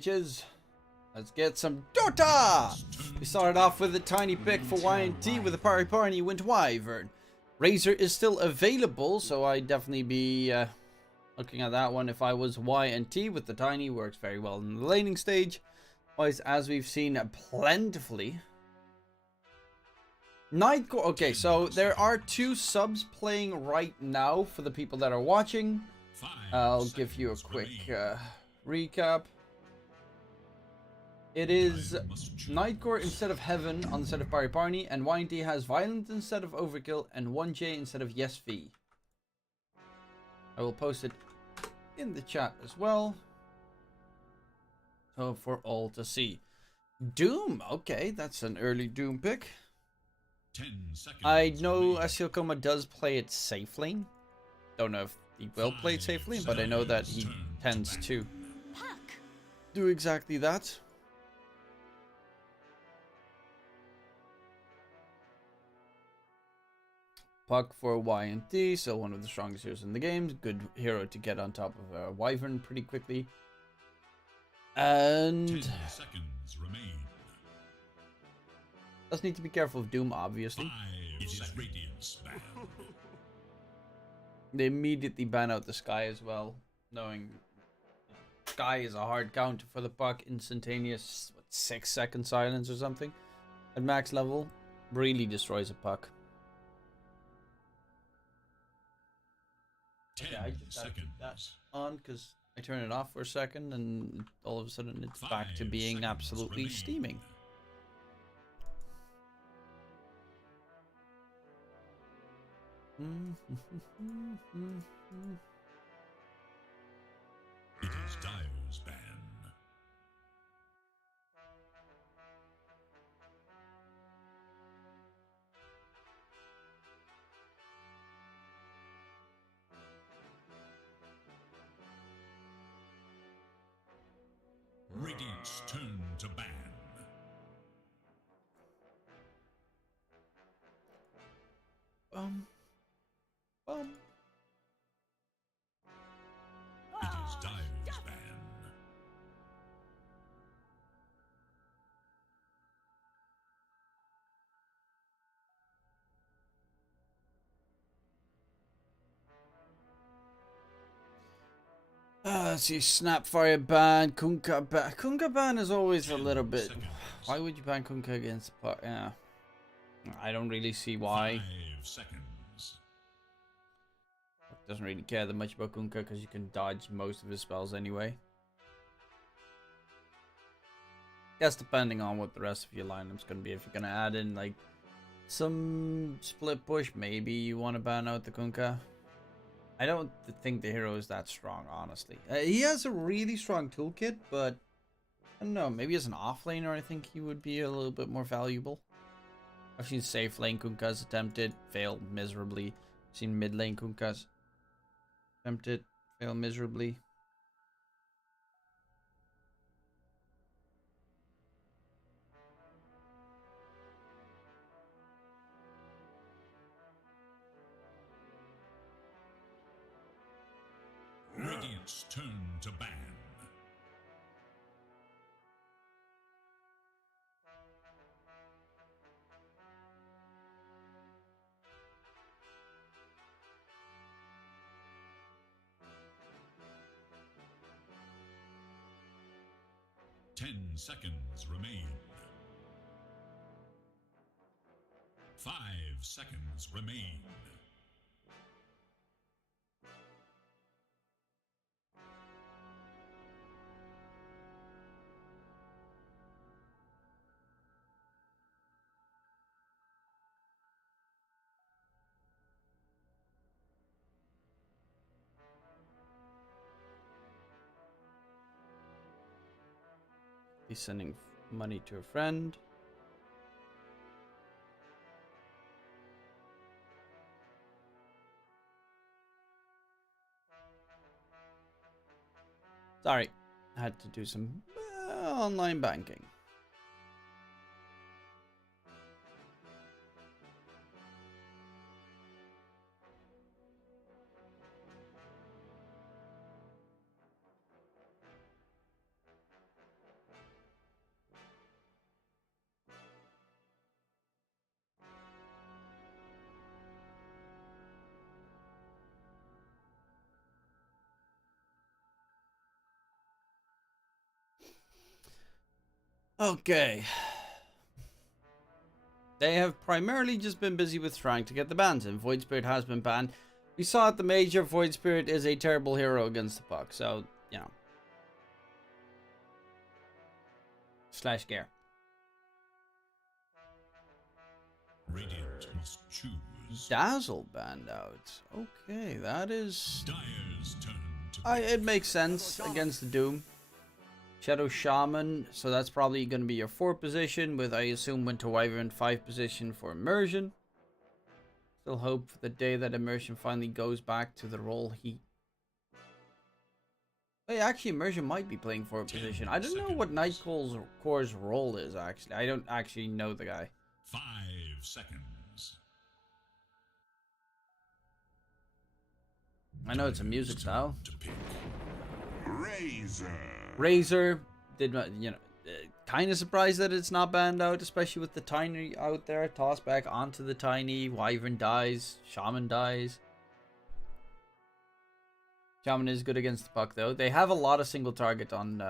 bitches. Let's get some Dota! We started off with a tiny pick for YNT with a Pari Parni went Wyvern. Razor is still available, so I'd definitely be looking at that one if I was YNT with the tiny. Works very well in the laning stage. Otherwise, as we've seen plentifully. Nightcore. Okay, so there are 2 subs playing right now for the people that are watching. I'll give you a quick recap. It is Nightcore instead of Heaven on the set of Pari Parni, and YNT has Violent instead of Overkill, and 1J instead of Yes V. I will post it in the chat as well, so for all to see. Doom, okay, that's an early Doom pick. 10 seconds I know Asiokoma does play it safe lane. Don't know if he will play it safe lane, but I know that he tends to do exactly that. Puck for YNT, so one of the strongest heroes in the game. Good hero to get on top of Wyvern pretty quickly. And 10 seconds remain. Does need to be careful of Doom, obviously. It is Radiant's ban. They immediately ban out the Sky as well, knowing Sky is a hard counter for the Puck. Instantaneous, what, 6-second silence or something at max level really destroys a Puck. 10 Yeah, I just gotta keep that seconds. on because I turn it off for a second and all of a sudden it's back to 5 being seconds absolutely remain. steaming. It is Dire's ban. Radiant's turn to ban. It is Dire's ban. Let's see, Snapfire ban, Kunkka ban. Kunkka ban is always a 10 little bit. seconds. Why would you ban Kunkka against Puck? Yeah, I don't really see why. 5 seconds. Doesn't really care that much about Kunkka because you can dodge most of his spells anyway. Guess depending on what the rest of your lineup's gonna be. If you're gonna add in like some split push, maybe you want to ban out the Kunkka. I don't think the hero is that strong, honestly. He has a really strong toolkit, but I don't know. Maybe as an offlaner, I think he would be a little bit more valuable. I've seen safe lane Kunkkas attempted, fail miserably. I've seen mid lane Kunkkas attempted, fail miserably. Radiant's turn to ban. Ten seconds remain. 5 seconds remain. He's sending money to a friend. Sorry, I had to do some online banking. Okay. They have primarily just been busy with trying to get the bans in. Void Spirit has been banned. We saw at the major, Void Spirit is a terrible hero against the puck, so, you know. Slash gear. Radiant must choose. Dazzle banned out. Okay, that is... Dire's turn to it makes sense against the Doom. Shadow Shaman, so that's probably going to be your 4 position, with I assume Winter Wyvern 5 position for Immersion. Still hope for the day that Immersion finally goes back to the role he... Hey, actually, Immersion might be playing 4 position. I don't know what Nightcore's role is, actually. I don't actually know the guy. 5 seconds. I know it's a music style. Razor. Razor did not, you know, kind of surprised that it's not banned out, especially with the Tiny out there. Toss back onto the Tiny. Wyvern dies. Shaman dies. Shaman is good against the puck, though. They have a lot of single target on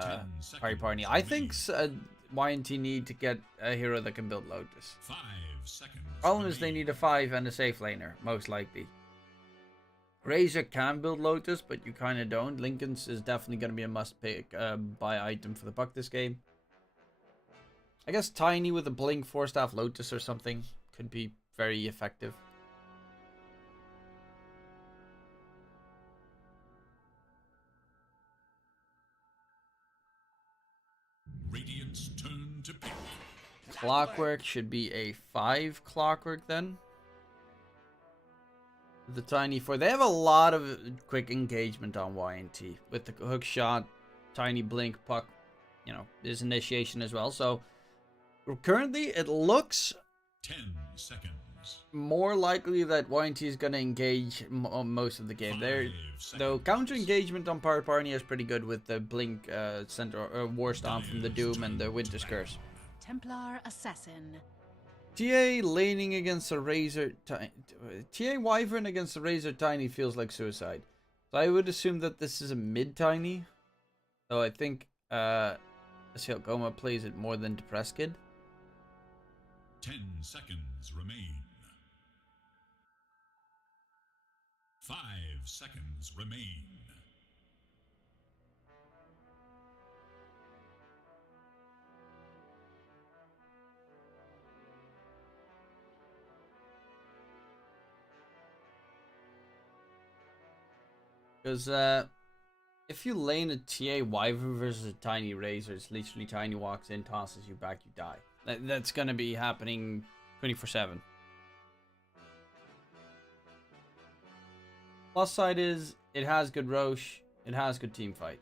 Parni. I think YNT need to get a hero that can build Lotus. 5 seconds. Problem is they need a 5 and a safe laner, most likely. Razor can build Lotus, but you kind of don't. Lincoln's is definitely going to be a must-pick buy item for the puck this game. I guess Tiny with a Blink 4-staff Lotus or something could be very effective. Radiant's turn to pick. Clockwork should be a 5 Clockwork then. The Tiny 4. They have a lot of quick engagement on YNT. With the hook shot, Tiny Blink, puck, you know, is initiation as well. So currently it looks 10 seconds. more likely that YNT is going to engage most of the game. Though counter engagement on Parni is pretty good with the Blink center or War Stomp from the Doom and the Winter's Curse. Templar Assassin. TA laning against a Razor... TA Wyvern against a Razor Tiny feels like suicide. So I would assume that this is a mid-Tiny. So I think Goma plays it more than Depressed Kid. 10 seconds remain. 5 seconds remain. Because if you lane a TA Wyvern versus a Tiny Razor, it's literally Tiny walks in, tosses you back, you die. That's going to be happening 24/7. Plus side is, it has good Roche, it has good team fight.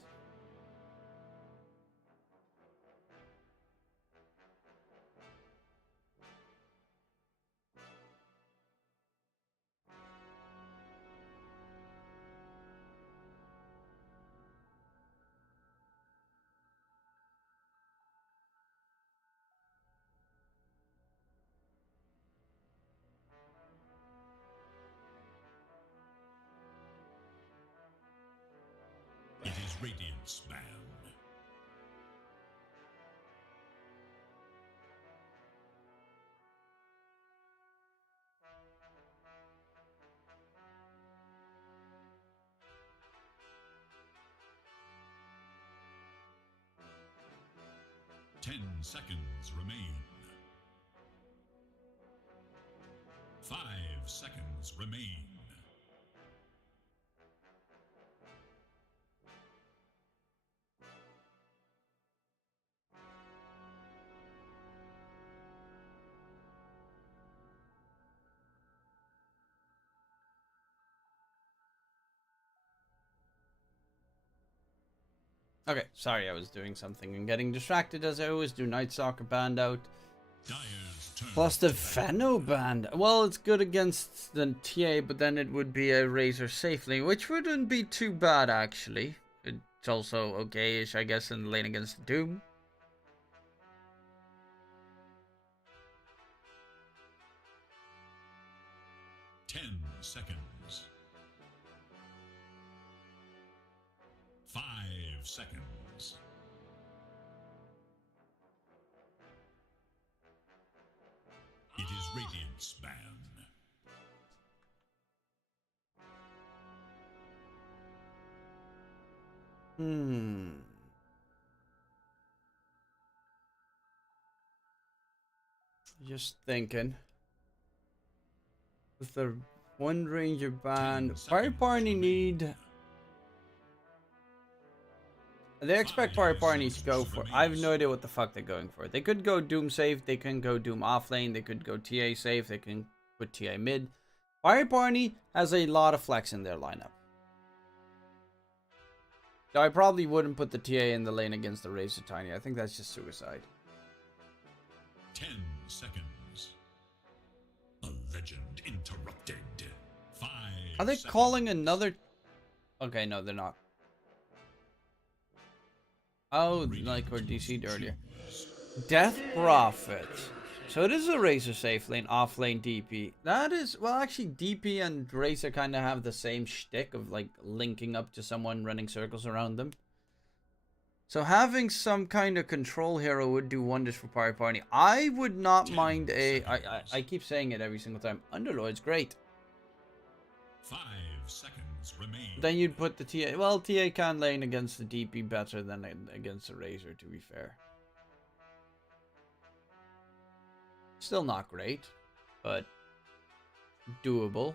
It is Radiant's man. Ten seconds remain. 5 seconds remain. Okay, sorry, I was doing something and getting distracted as I always do. Night Stalker banned out. Dire's turn. Plus the Fenno banned. Well, it's good against the TA, but then it would be a Razor safely, which wouldn't be too bad, actually. It's also okay-ish, I guess, in the lane against Doom. Seconds. 5 seconds. Radiance ban. Just thinking. With the one ranger band, 10 Pari seconds Parni remain. need. They expect Pari 5 Parni to go seconds for. I have remains. no idea what the fuck they're going for. They could go Doom safe. They can go Doom off lane. They could go TA safe. They can put TA mid. Pari Parni has a lot of flex in their lineup. So I probably wouldn't put the TA in the lane against the Razor Tiny. I think that's just suicide. 10 seconds. A legend interrupted. 5 Are they seconds. calling another? Okay, no, they're not. Oh, like we DC'd earlier. Death Prophet. So it is a Razor safe lane, off lane DP. That is, well, actually DP and Razor kind of have the same shtick of like linking up to someone running circles around them. So having some kind of control hero would do wonders for Pari Parni. I would not mind a, I keep saying it every single time, Underlord's great. 5 seconds remain. Then you'd put the TA, well, TA can lane against the DP better than against the Razor, to be fair. Still not great, but doable.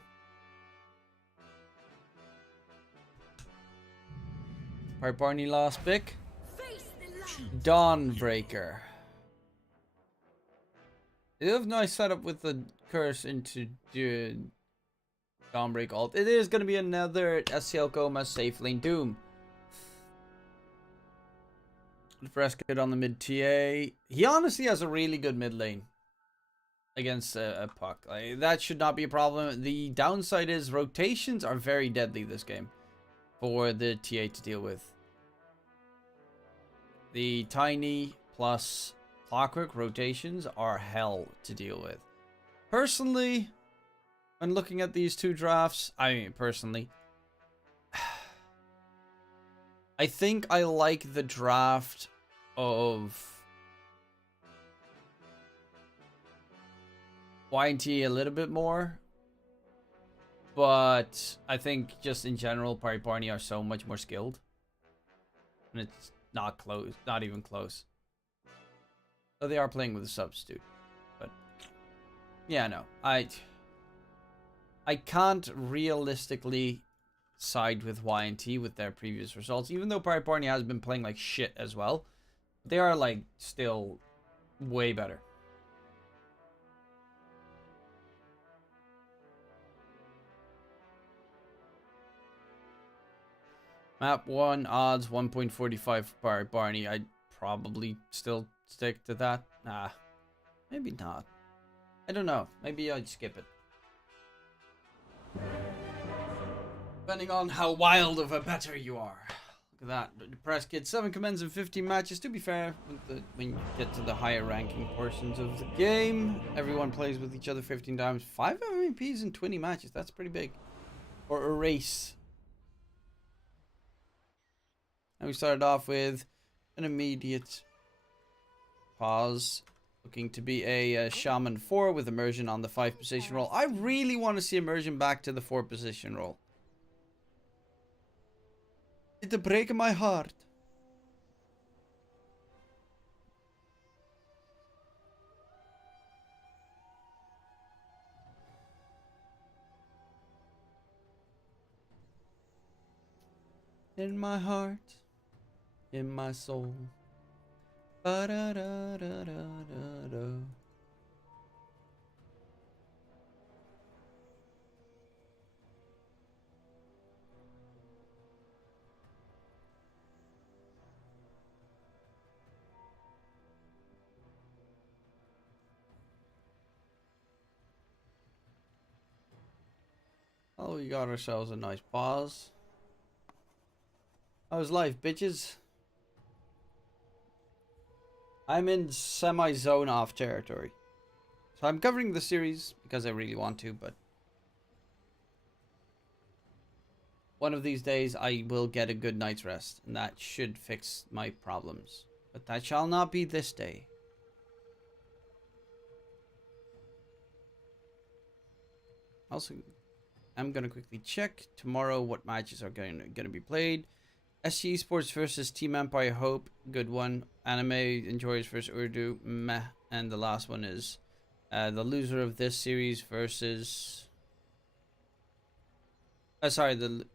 Pari Parni last pick. Dawnbreaker. They have a nice setup with the curse into the Dawnbreak ult. It is going to be another SCL Gomez safe lane Doom. Fresco on the mid TA. He honestly has a really good mid lane against a puck. Like, that should not be a problem. The downside is rotations are very deadly this game for the TA to deal with. The Tiny plus Clockwork rotations are hell to deal with. Personally, when looking at these two drafts, I think I like the draft of YNT a little bit more. But I think just in general, Pari Parni are so much more skilled. And it's not close, not even close. So they are playing with a substitute. But yeah, no. I can't realistically side with YNT with their previous results, even though Pari Parni has been playing like shit as well. They are like still way better. Map 1 odds 1.45 for Pari Parni. I'd probably still stick to that. Nah, maybe not. I don't know. Maybe I'd skip it. Depending on how wild of a better you are. Look at that. Depressed Kid. 7 commands in 15 matches. To be fair, when you get to the higher ranking portions of the game, everyone plays with each other 15 times. 5 MVPs in 20 matches. That's pretty big. Or a race. And we started off with an immediate pause. Looking to be a Shaman 4 with Immersion on the 5 position roll. I really want to see Immersion back to the 4 position roll. It'll break my heart. In my heart, in my soul. Ba-da-da-da-da-da-da. Oh, we got ourselves a nice pause. How's life, bitches? I'm in semi-zone off territory. So I'm covering the series because I really want to, but one of these days I will get a good night's rest, and that should fix my problems. But that shall not be this day. Also, I'm gonna quickly check tomorrow what matches are gonna be played. SG Sports versus Team Empire Hope, good one. Anime Enjoyers versus Urdu, meh. And the last one is the loser of this series versus. Sorry, the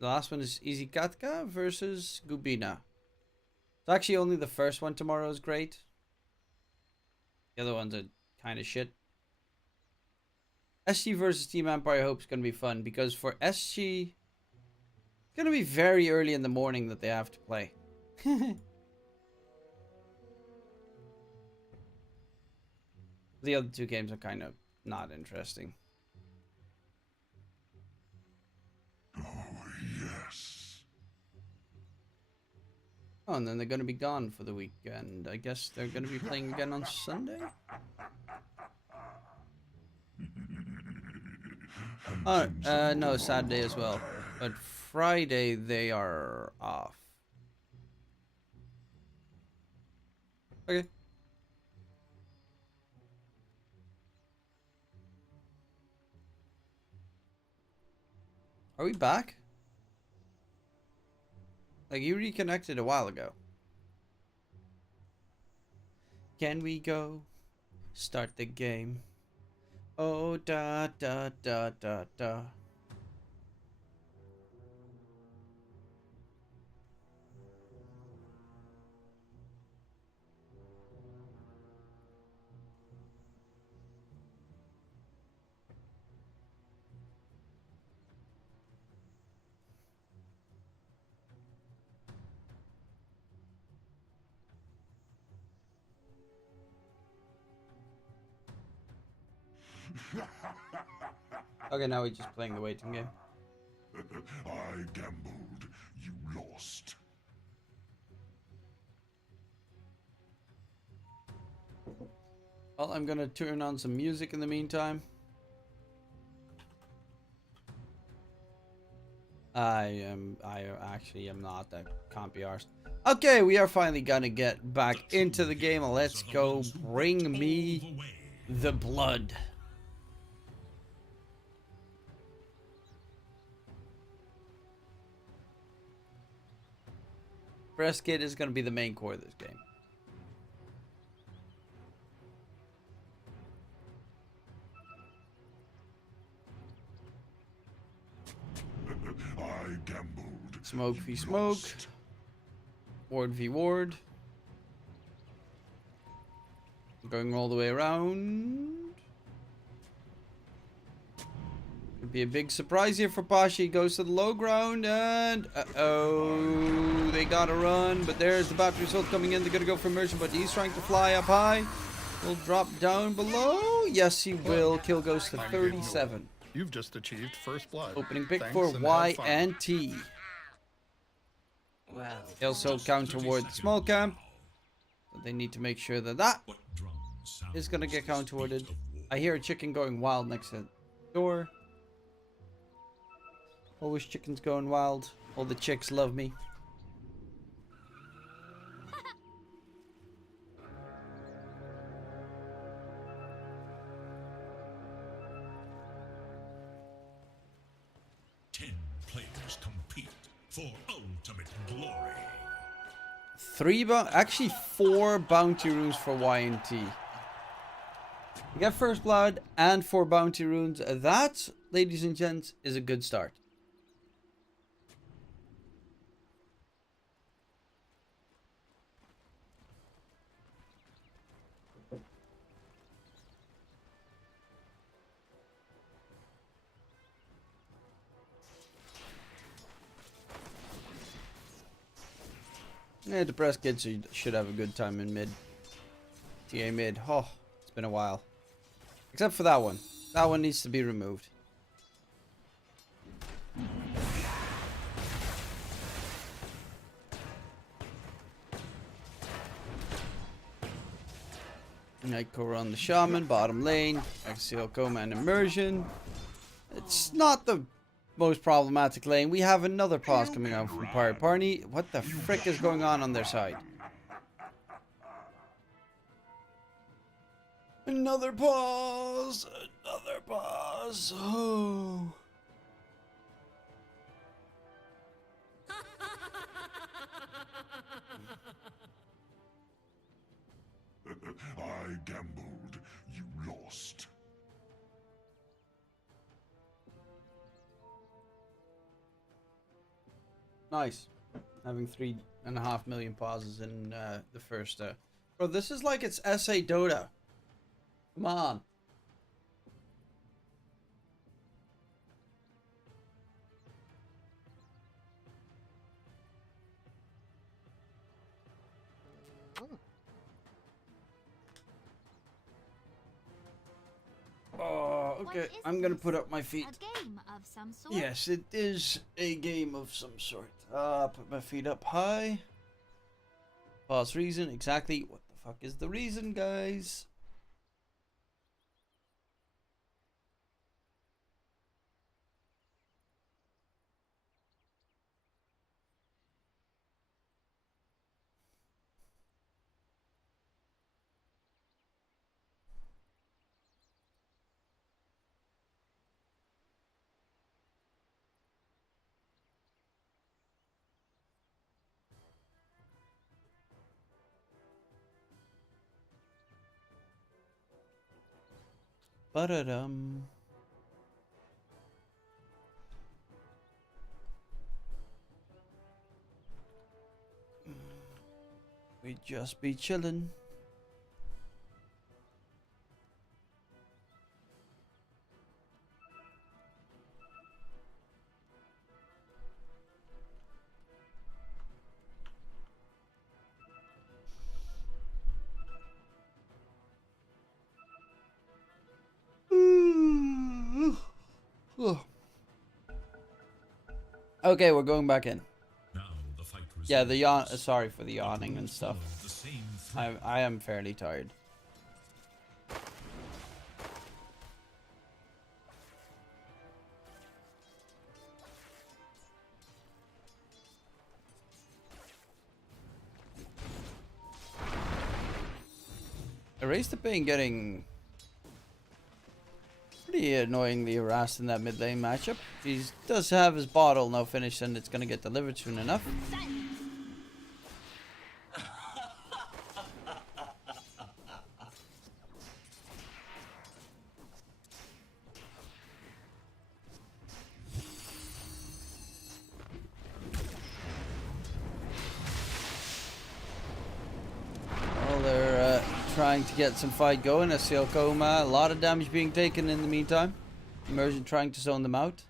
last one is Easy Katka versus Gubina. So actually, only the first one tomorrow is great. The other ones are kind of shit. SG versus Team Empire Hope is gonna be fun because for SG. It's gonna be very early in the morning that they have to play. The other two games are kind of not interesting. Oh, yes. Oh, and then they're gonna be gone for the weekend. I guess they're gonna be playing again on Sunday? Oh, no, Saturday as well. But Friday they are off. Okay. Are we back? Like, you reconnected a while ago. Can we go? Start the game. Oh, da da da da da. Okay, now we're just playing the waiting game. I gambled. You lost. Well, I'm gonna turn on some music in the meantime. I actually am not. That can't be arsed. Okay, we are finally gonna get back into the game. Let's go. Bring me the blood. Breast Kid is gonna be the main core of this game. I gambled. Smoke v You smoke. lost. Ward v ward. Going all the way around. Could be a big surprise here for Pashi. Goes to the low ground and uh-oh. They gotta run, but there's the battery assault coming in. They're gonna go for immersion, but he's trying to fly up high. Will drop down below. Yes, he will. Kill goes to 37. You've just achieved first blood. Opening pick Thanks for and have fun. YNT. They also counter toward the small camp. So they need to make sure that that What drum sounds is gonna get the counter-warded. beat of war? I hear a chicken going wild next to the door. Always chickens going wild. All the chicks love me. Players compete for ultimate glory. Actually 4 bounty runes for YNT. You get first blood and 4 bounty runes. That, ladies and gents, is a good start. Yeah, depressed kids should have a good time in mid. TA mid. Oh, it's been a while. Except for that one. That one needs to be removed. Nightcore on the Shaman, bottom lane. Axial Coma and Immersion. It's not the most problematic lane. We have another pause coming out from Parni. What the frick is going on their side? Another pause. Another pause. Oh. I gambled. You lost. Nice. Having 3.5 million pauses in the first. Bro, this is like it's SA Dota. Come on. Oh, okay. I'm gonna put up my feet. A game of some sort? Yes, it is a game of some sort. Put my feet up high. Pause reason. Exactly. What the fuck is the reason, guys? Ba-da-dum. We just be chillin'. Okay, we're going back in. Now the fight Yeah, the yawn. resumes. Sorry for the yawning and stuff. Follow the same thread. I am fairly tired. Erase the Pain getting pretty annoyingly harassed in that mid lane matchup. He does have his bottle now finished and it's gonna get delivered soon enough. Well, they're trying to get some fight going. SCL Coma, a lot of damage being taken in the meantime. Immersion trying to zone them out.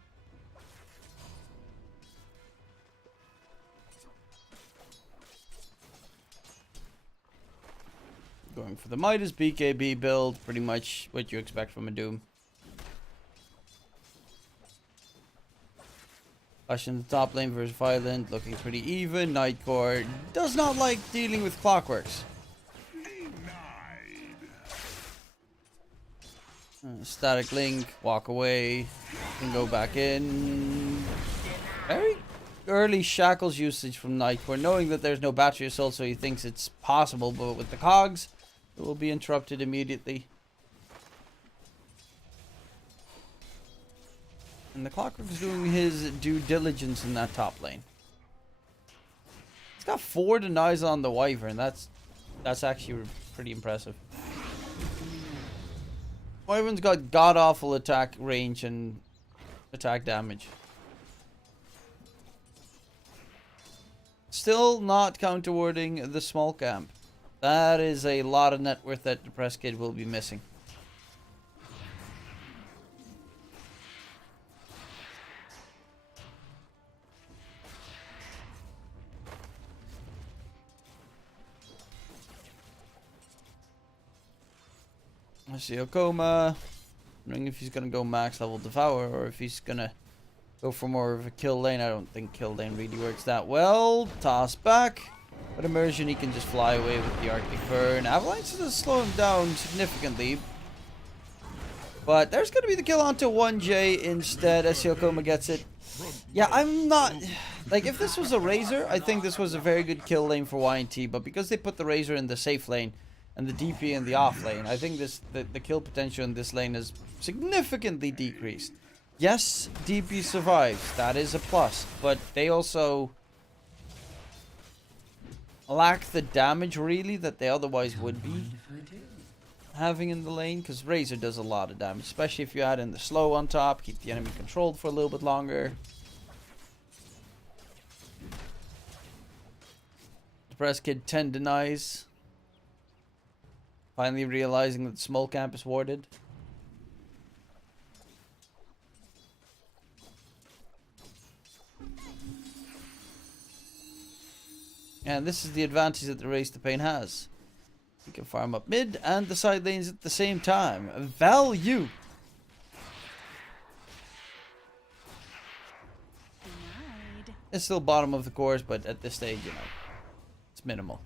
Going for the Midas BKB build, pretty much what you expect from a Doom. Flash in the top lane versus Violent, looking pretty even. Nightcore does not like dealing with Clockworks. Static Link, walk away, can go back in. Very early Shackles usage from Nightcore, knowing that there's no battery assault, so he thinks it's possible, but with the cogs, it will be interrupted immediately. And the Clockwork is doing his due diligence in that top lane. He's got 4 denies on the Wyvern. That's actually pretty impressive. Wyvern's got god-awful attack range and attack damage. Still not counter-warding the small camp. That is a lot of net worth that Depressed Kid will be missing. I see Okoma. Wondering if he's gonna go max level Devour or if he's gonna go for more of a kill lane. I don't think kill lane really works that well. Toss back. But Immersion, he can just fly away with the Arctic Burn. Avalanche does slow him down significantly. But there's gonna be the kill onto 1J instead. SC Okoma gets it. Yeah, I'm not... Like, if this was a Razor, I think this was a very good kill lane for YNT. But because they put the Razor in the safe lane, and the DP in the off lane, I think the kill potential in this lane is significantly decreased. Yes, DP survives. That is a plus. But they also lack the damage, really, that they otherwise would be having in the lane. Because Razor does a lot of damage. Especially if you add in the slow on top. Keep the enemy controlled for a little bit longer. Depressed Kid 10 denies. Finally realizing that the small camp is warded. And this is the advantage that the Race to Pain has. You can farm up mid and the side lanes at the same time. Value! Denied. It's still bottom of the course, but at this stage, you know, it's minimal.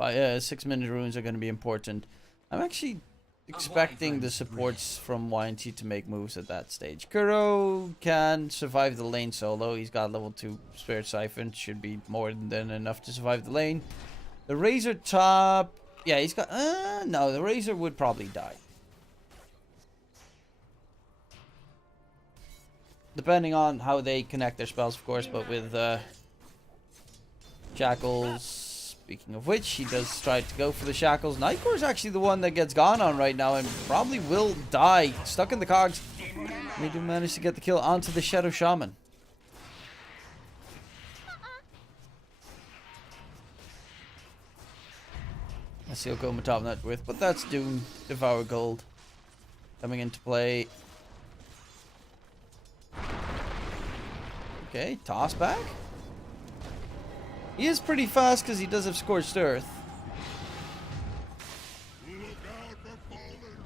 6-minute runes are going to be important. I'm actually expecting the supports from YNT to make moves at that stage. Kuro can survive the lane solo. He's got level 2 Spirit Siphon. Should be more than enough to survive the lane. The Razor top... Yeah, he's got... no, the Razor would probably die. Depending on how they connect their spells, of course. But with Shackles... Speaking of which, he does try to go for the Shackles. Nightcore is actually the one that gets gone on right now and probably will die. Stuck in the cogs. They do manage to get the kill onto the Shadow Shaman. Let's see Okoma top net with, but that's Doom. Devour Gold coming into play. Okay, toss back. He is pretty fast because he does have Scorched Earth.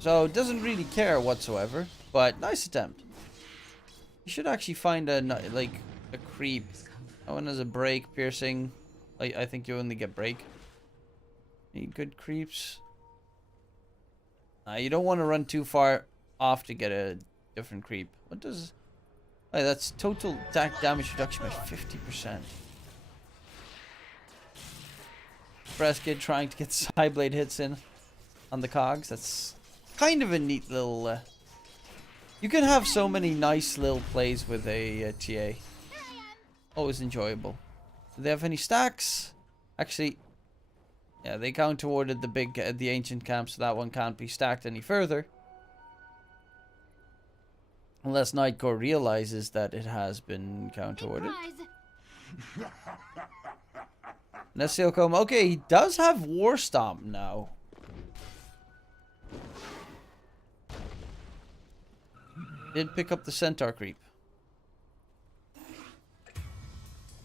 So doesn't really care whatsoever. But nice attempt. You should actually find a creep. That one has a break, piercing. I think you only get break. Any good creeps? You don't want to run too far off to get a different creep. What does... that's total attack damage reduction by 50%. Kid trying to get Psyblade hits in on the cogs. That's kind of a neat little... you can have so many nice little plays with a TA. Always enjoyable. Do they have any stacks? Actually, yeah, they counter-warded the ancient camp, so that one can't be stacked any further. Unless Nightcore realizes that it has been counter-warded. Nessilcom. Okay, he does have War Stomp now. Did pick up the Centaur creep.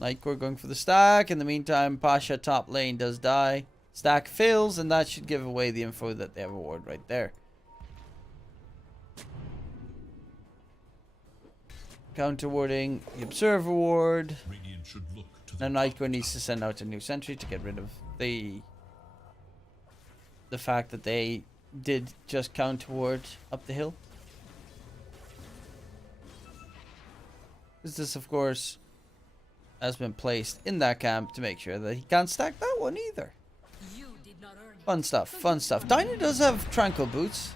Nightcore going for the stack. In the meantime, Pasha top lane does die. Stack fails, and that should give away the info that they have a ward right there. Counter warding the Observer ward. Now Nightcore needs to send out a new sentry to get rid of the fact that they did just counter ward up the hill. This, of course, has been placed in that camp to make sure that he can't stack that one either. Fun stuff, fun stuff. Dyna does have Tranquil Boots.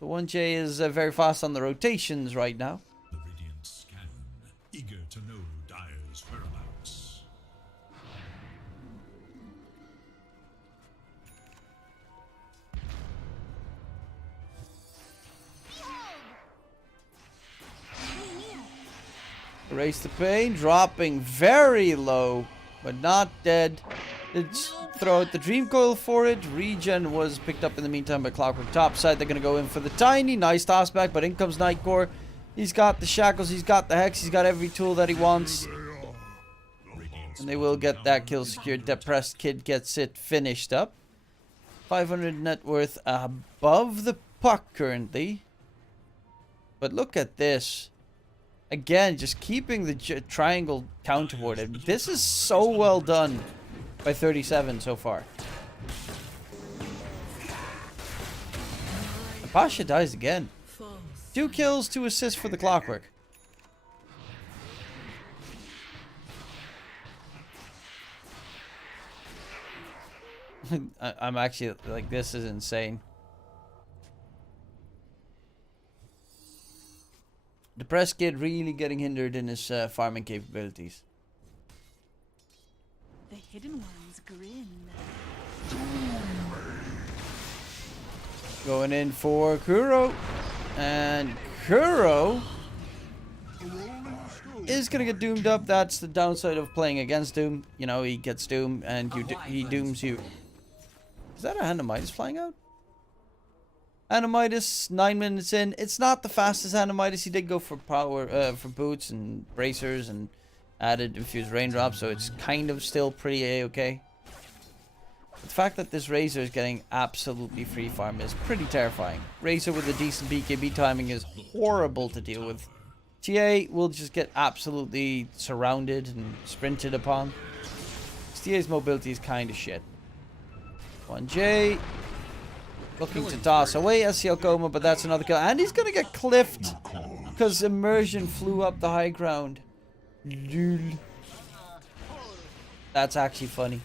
The 1J is very fast on the rotations right now. The Radiant scan, eager to know Dire's whereabouts. Erase the pain, dropping very low, but not dead. It's throw out the Dream Coil for it. Regen was picked up in the meantime by Clockwork topside. They're going to go in for the tiny. Nice toss back, but in comes Nightcore. He's got the Shackles, he's got the Hex, he's got every tool that he wants. And they will get that kill secured. Depressed Kid gets it finished up. 500 net worth above the puck currently. But look at this. Again, just keeping the triangle counter-warded. This is so well done by 37 so far. And Pasha dies again. 2 kills, 2 assists for the Clockwork. I'm actually like, this is insane. The press kid really getting hindered in his farming capabilities. The hidden ones grin. Going in for Kuro. And Kuro is going to get doomed up. That's the downside of playing against Doom. You know, he gets Doom and he dooms you. Is that a Hanamitis flying out? Hanamitis, 9 minutes in. It's not the fastest Hanamitis. He did go for power, for boots and bracers and added infused raindrops, so it's kind of still pretty a-okay. The fact that this Razor is getting absolutely free farm is pretty terrifying. Razor with a decent BKB timing is horrible to deal with. TA will just get absolutely surrounded and sprinted upon. TA's mobility is kind of shit. 1J looking to toss away SCL Coma, but that's another kill. And he's going to get cliffed because Immersion flew up the high ground. That's actually funny.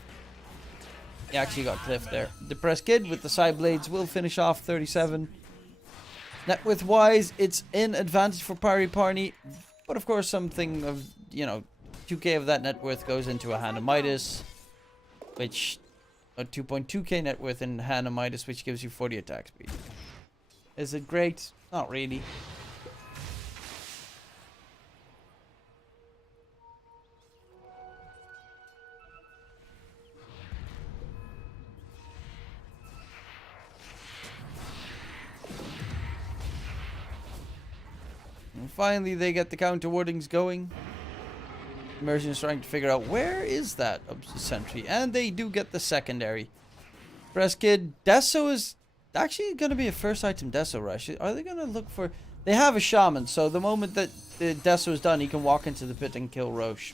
He actually got cliffed there. Depressed Kid with the side blades will finish off 37. Net width wise, it's in advantage for Parni, but of course something of, you know, 2k of that net worth goes into a Hanamitis, which a 2.2k net worth in Hanamitis, which gives you 40 attack speed. Is it great? Not really. And finally, they get the counter wardings going. Immersion is trying to figure out where is that sentry, and they do get the secondary. Press Kid, Deso is actually going to be a first item Deso rush. Are they going to look for? They have a shaman, so the moment that the Deso is done, he can walk into the pit and kill Roche.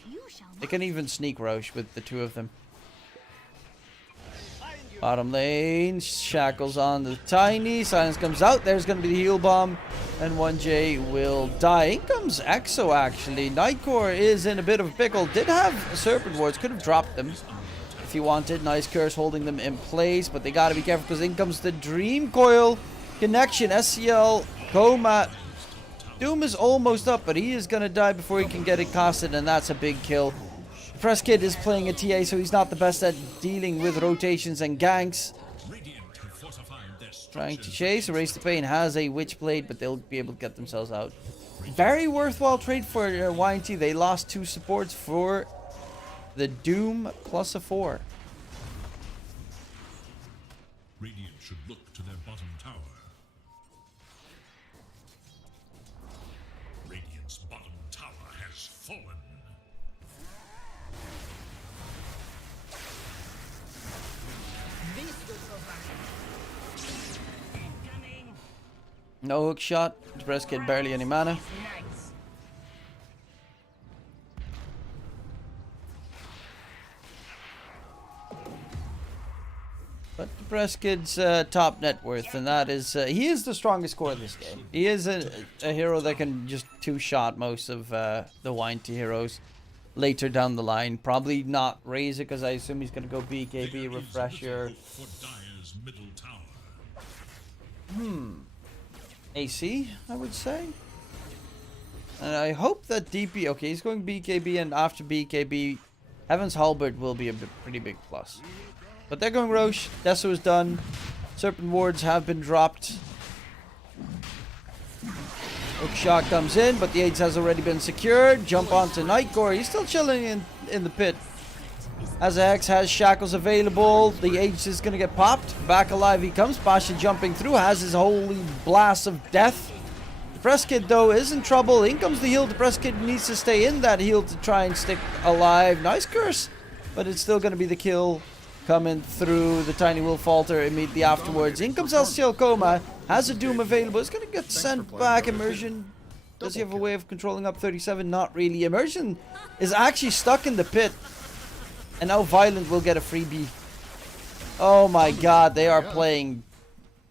They can even sneak Roche with the two of them. Bottom lane, shackles on the Tiny. Silence comes out. There's going to be the heal bomb. And 1J will die. In comes Exo, actually. Nightcore is in a bit of a pickle. Did have Serpent Wards. Could have dropped them if he wanted. Nice curse holding them in place. But they got to be careful because in comes the Dream Coil connection. SCL, Coma. Doom is almost up, but he is going to die before he can get it casted. And that's a big kill. Press Kid is playing a TA, so he's not the best at dealing with rotations and ganks. Trying to chase. Erase the Pain has a Witchblade, but they'll be able to get themselves out. Very worthwhile trade for YNT. They lost 2 supports for the Doom plus a 4. Radiant should look to their bottom tower. Radiant's bottom tower has fallen. No hook shot. Depressed Kid barely any mana. But Depressed Kid's top net worth, and that is, he is the strongest core of this game. He is a hero that can just two-shot most of the YNT heroes later down the line. Probably not Razor, because I assume he's going to go BKB, Refresher. AC, I would say. And I hope that DP... Okay, he's going BKB, and after BKB, Heaven's Halberd will be a pretty big plus. But they're going Roche. Deso is done. Serpent Wards have been dropped. Hook shot comes in, but the AIDS has already been secured. Jump onto Nightcore. He's still chilling in the pit. As a Hex has shackles available. The Aegis is going to get popped. Back alive he comes. Pasha jumping through. Has his holy blast of death. Depressed Kid, though, is in trouble. In comes the heal. Depressed Kid needs to stay in that heal to try and stick alive. Nice curse. But it's still going to be the kill coming through. The Tiny will falter immediately afterwards. In comes LCL Coma. Has a Doom available. It's going to get sent back. Immersion. Does he have a way of controlling up 37? Not really. Immersion is actually stuck in the pit. And now Violent will get a freebie. Oh my god, they are playing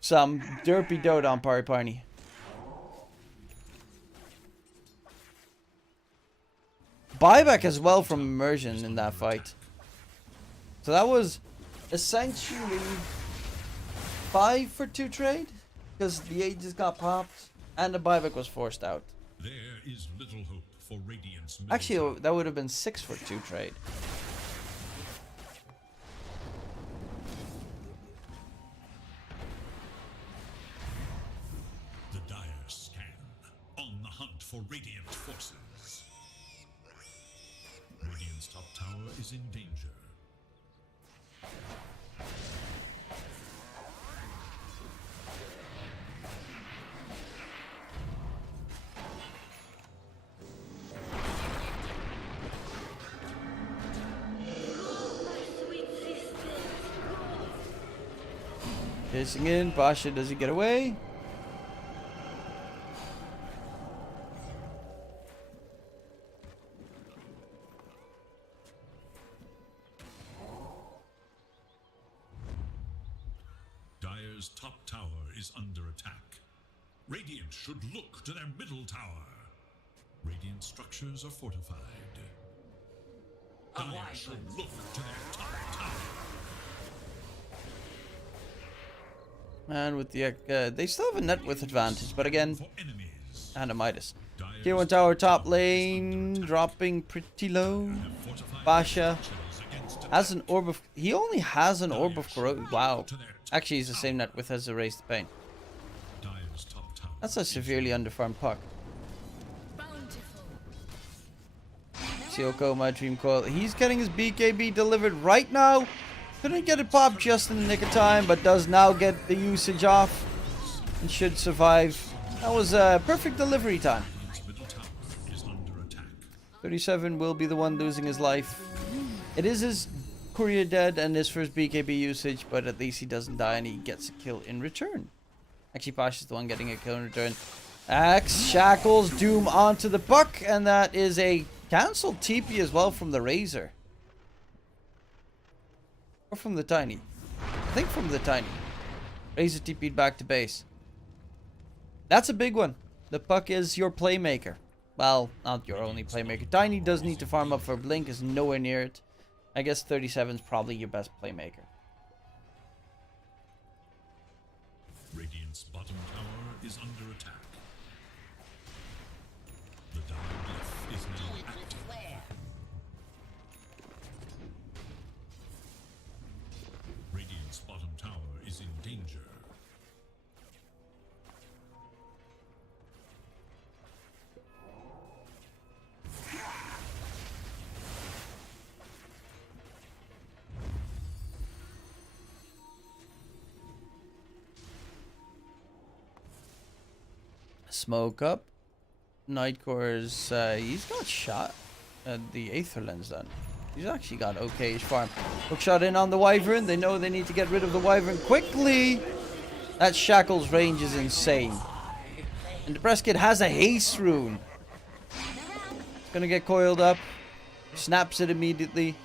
some derpy dote on Parni. Buyback as well from Immersion in that fight. So that was essentially 5 for 2 trade because the ages got popped and the buyback was forced out. There is little hope for Radiant's middle Actually, tower. that would have been 6 for 2 trade. The dire scan, on the hunt for Radiant forces. Radiant's top tower is in danger. Chasing in, Basha, does he get away? Dire's top tower is under attack. Radiant should look to their middle tower. Radiant structures are fortified. Dire should look to their top tower. And with the they still have a net width advantage, but again, For enemies. and a Midas. Dire's Tier 1 tower top lane, dropping pretty low. fortified Basha structures against has an orb of... He only has an orb of corrosion. Wow. Actually, he's the same net width as Erase the Pain. Dire's top tower. That's a severely underfarmed puck. Sioko, my dream coil. He's getting his BKB delivered right now. Couldn't get it popped just in the nick of time, but does now get the usage off. And should survive. That was a perfect delivery time. Radiant's middle tower is under attack. 37 will be the one losing his life. It is his courier dead and his first BKB usage, but at least he doesn't die and he gets a kill in return. Actually, Pash is the one getting a kill in return. Axe shackles Doom onto the buck, and that is a cancelled TP as well from the Razor. Or from the Tiny. I think from the Tiny. Razor TP'd back to base. That's a big one. The puck is your playmaker. Well, not your only playmaker. Tiny does need to farm up for Blink, is nowhere near it. I guess 37 is probably your best playmaker. Radiant's bottom tower is under attack. The dire glyph is now active. Radiant's bottom tower is in danger. Smoke up. Nightcore's, he's got shot at the Aether Lens then. He's actually got okay-ish farm. Hook shot in on the Wyvern. They know they need to get rid of the Wyvern quickly. That Shackle's range is insane. And the Press Kid has a haste rune. It's gonna get coiled up. Snaps it immediately.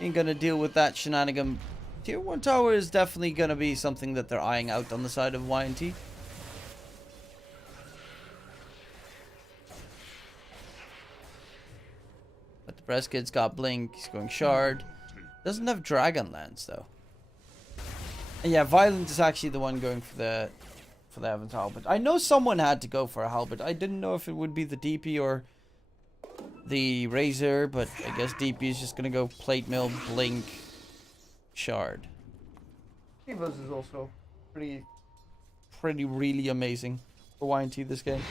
Ain't gonna deal with that shenanigan. Tier 1 tower is definitely gonna be something that they're eyeing out on the side of YNT. But the Press Kid's got Blink. He's going Shard. Doesn't have Dragonlance though. And yeah, Violent is actually the one going for the Evans Halberd. I know someone had to go for a Halberd. I didn't know if it would be the DP or the Razor, but I guess DP is just gonna go Plate Mill, Blink, Shard. Evos is also pretty really amazing for YNT this game.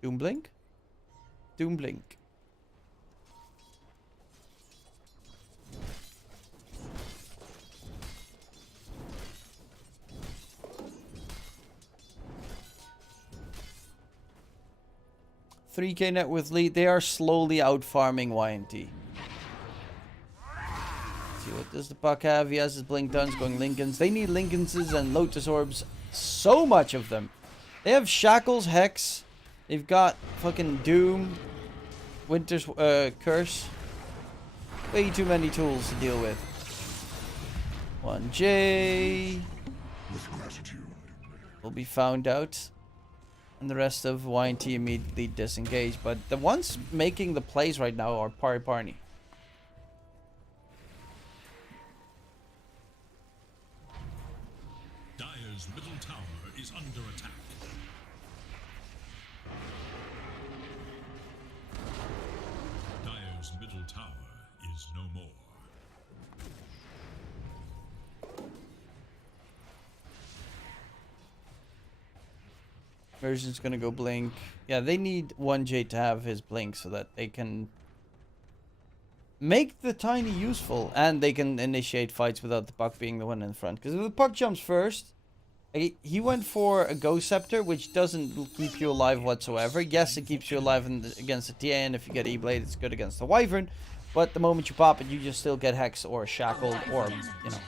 Doom Blink? Doom Blink. $3K net with lead. They are slowly out farming YNT. See, what does the puck have? He has his Blink Duns going Lincolns. They need Lincolnses and Lotus Orbs. So much of them. They have Shackles, Hex. They've got fucking Doom. Winter's Curse. Way too many tools to deal with. 1J. Will be found out. And the rest of YNT immediately disengage. But the ones making the plays right now are Parni. is under attack. Dire's middle tower is no more. Version's gonna go blink. Yeah, they need 1J to have his blink so that they can make the tiny useful, and they can initiate fights without the puck being the one in front. Because if the puck jumps first, he went for a Ghost Scepter, which doesn't keep you alive whatsoever. Yes, it keeps you alive against the TA, and if you get E-Blade, it's good against the Wyvern. But the moment you pop it, you just still get Hex or Shackled, or, you know,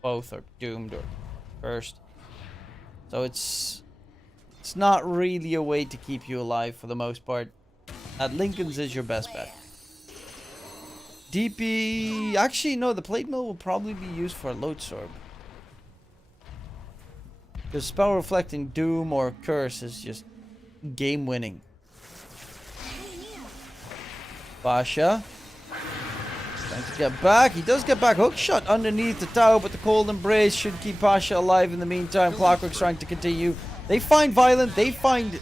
both, or Doomed, or Cursed. So it's not really a way to keep you alive for the most part. At Lincoln's is your best bet. DP... Actually, no, the Plate Mill will probably be used for a Loadsorb. Because Spell Reflecting Doom or Curse is just game winning. Basha. Trying to get back. He does get back. Hook shot underneath the tower, but the Cold Embrace should keep Pasha alive in the meantime. Clockwork's trying to continue. They find Violent. They find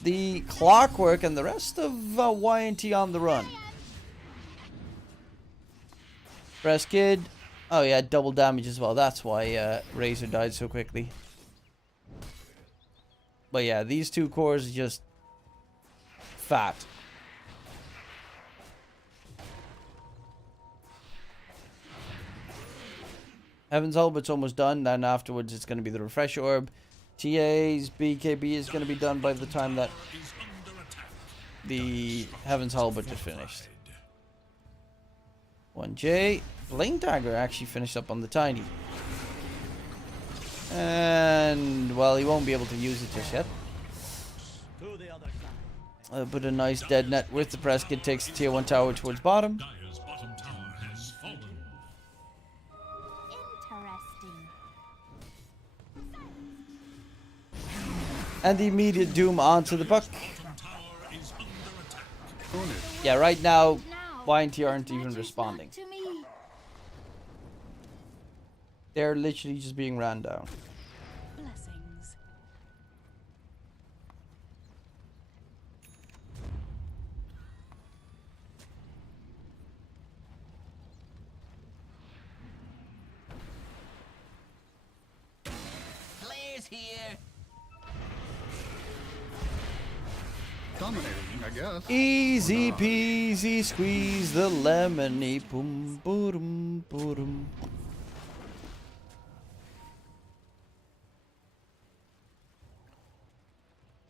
the Clockwork, and the rest of YNT on the run. Press Kid. Oh yeah, double damage as well. That's why Razor died so quickly. But yeah, these two cores are just fat. Heaven's Halbert's almost done. Then afterwards it's going to be the Refresh Orb. TA's BKB is going to be done by the time that the Heaven's Halbert is finished. 1J. Blink Dagger actually finished up on the Tiny. And, well, he won't be able to use it just yet. But a nice dead net with the press kit takes the tier 1 tower towards bottom. Dire's bottom tower has fallen. Interesting. And the immediate doom onto the puck. Bottom tower is under attack. Yeah, right now, YNT aren't even responding. To me. They're literally just being ran down. Blessings. Players here. Dominating, I guess. Easy peasy, squeeze the lemony, boom, boom, boom.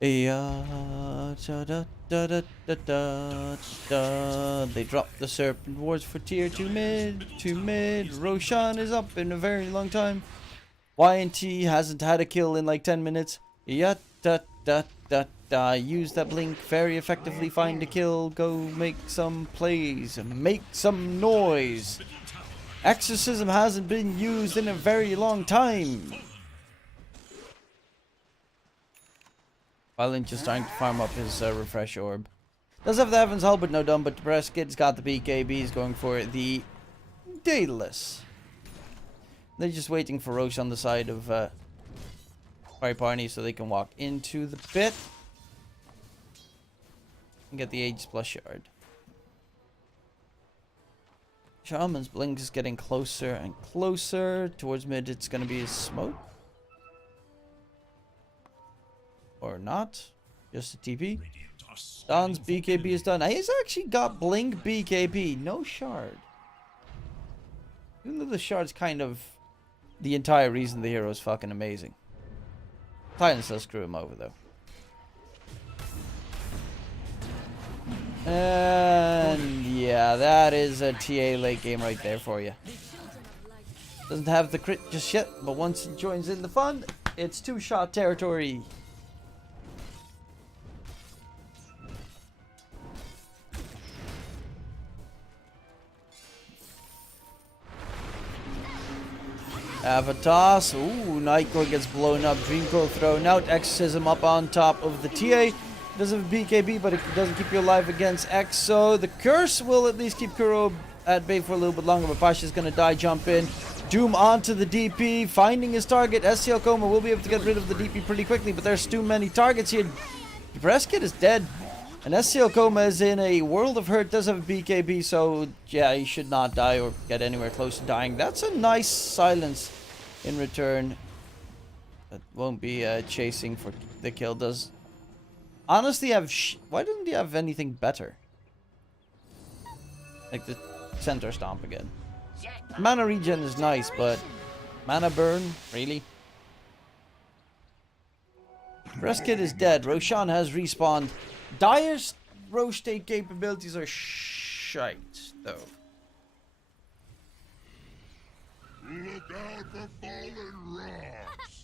Yeah, da, da, da, da, da, da, da. They dropped the Serpent Wards for tier 2 mid. Roshan is up in a very long time. YNT hasn't had a kill in like 10 minutes. Yeah, da, da, da, da. Use that blink very effectively. Find a kill. Go make some plays. Make some noise. Exorcism hasn't been used in a very long time. Violent just trying to farm up his Refresh Orb. Does have the Heaven's Halbert, no done, but Preskid's got the BKB. He's going for the Daedalus. They're just waiting for Roche on the side of Parni so they can walk into the pit and get the Aegis Plus Shard. Shaman's Blink is getting closer and closer. Towards mid, it's going to be a smoke. Or not. Just a TP. Don's BKB is done. He's actually got Blink BKB. No Shard. Even though the Shard's kind of the entire reason the hero is fucking amazing. Titans still screw him over though. And yeah, that is a TA late game right there for you. Doesn't have the crit just yet, but once it joins in the fun, it's 2-shot territory. Avatos. Ooh, Nightcore gets blown up. Dreamcore thrown out. Exorcism up on top of the TA. Doesn't have BKB, but it doesn't keep you alive against Exo. The Curse will at least keep Kuro at bay for a little bit longer, but Pasha's going to die, jump in. Doom onto the DP, finding his target. SCL Coma will be able to get rid of the DP pretty quickly, but there's too many targets here. Depressed Kid is dead. And SCL Coma is in a world of hurt, does have a BKB, so yeah, he should not die or get anywhere close to dying. That's a nice silence in return. That won't be chasing for the kill. Does honestly have... why doesn't he have anything better? Like the center stomp again. Mana regen is nice, but mana burn? Really? Reskid is dead. Roshan has respawned. Dire's rotate capabilities are shite, though. Look out for fallen rocks.